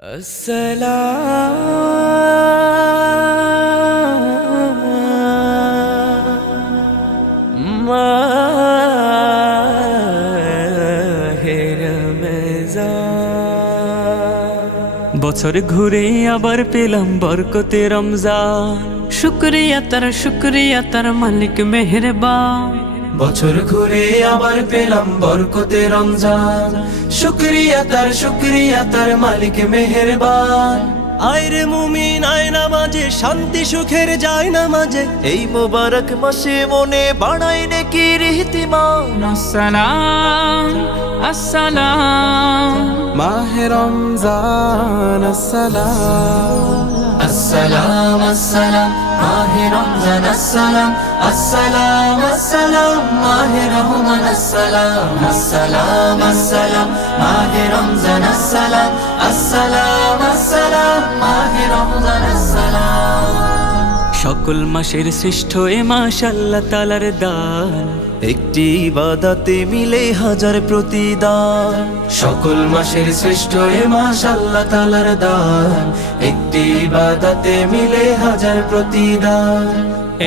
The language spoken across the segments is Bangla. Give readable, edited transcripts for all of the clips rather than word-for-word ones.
আসসালাম মাহে রমজান, বছর ঘুরে আবার পেলাম বরকতে রমজান। শুকরিয়া তার মালিক মেহেরবান। বছর ঘুরে আবার পেলাম বরকতে রমজান, শুকরিয়া তার মালিক মেহেরবান। আয়রে মুমিন আয় নামাজে, শান্তি সুখের যায় নামাজে, এই মোবারক মাসে মনে বাড়াই নেকির ইহতিমাম। আসসালাম আসসালাম মাহে রমজান আসসালাম, আসসালাম আসসালাম মাহে রমজান আসসালাম, আসসালাম আসসালাম মাহে রহমান আসসালাম, আসসালাম আসসালাম মাহে রমজান আসসালাম, আসসালাম আসসালাম মাহে রমজান আসসালাম। সকল মাসের শ্রেষ্ঠ এ মাস আল্লাহ তাআলার দান, একটি ইবাদতে মিলে হাজার প্রতিদান। সকল মাসের শ্রেষ্ঠ এ মাস আল্লাহ তাআলার দান, একটি ইবাদতে মিলে হাজার প্রতিদান।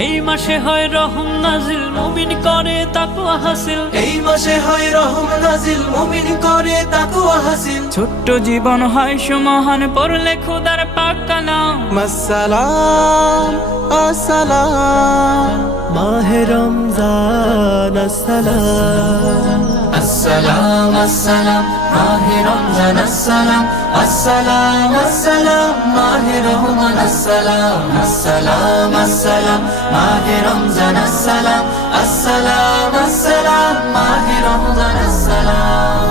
এই মাসে হয় রহম নাজিল, মুমিন করে তাকওয়া হাসিল। এই মাসে হয় রহম নাজিল, মুমিন করে তাকওয়া হাসিল। ছোট্ট জীবন হয় সুমহান, পড়লে খোদার পাক কালাম। আসসালাম আসসালাম মাহে রমজান আসসালাম, আসসালাম আসসালাম মাহে রমজান আসসালাম, আসসালাম আসসালাম মাহে রহমান আসসালাম, আসসালাম আসসালাম মাহে রমজান আসসালাম, আসসালাম আসসালাম মাহে রমজান আসসালাম।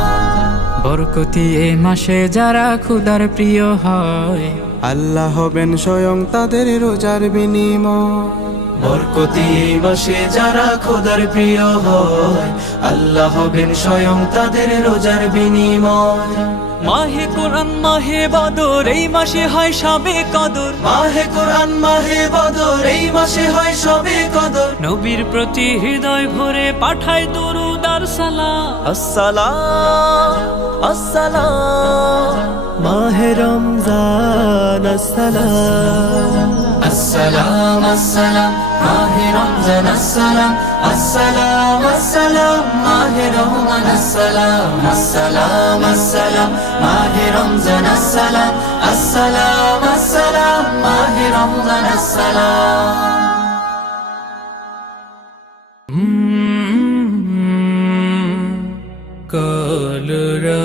বরকতি এই মাসে যারা খোদার প্রিয় হয়, আল্লাহ হবেন স্বয়ং তাদের রোজার বিনিময়। বরকতি এই মাসে যারা খোদার প্রিয় হয়, আল্লাহ হবেন স্বয়ং তাদের রোজার বিনিময়। মাহে কোরআন মাহে বদর এই মাসে হয় সবে কদর। মাহে কোরআন মাহে বদর এই মাসে হয় সবে কদর। নবীর প্রতি হৃদয় ভরে পাঠায় দুরূদ আর সালাম। আসসালাম আসসালাম মাহে রমজান আসসালাম, আসসালাম আসসালাম মাহে রমজান আসসালাম, আসসালাম আসসালাম মাহে রহমান আসসালাম, আসসালাম আসসালাম মাহে রমজান আসসালাম, আসসালাম আসসালাম মাহে রমজান আসসালাম। কলরা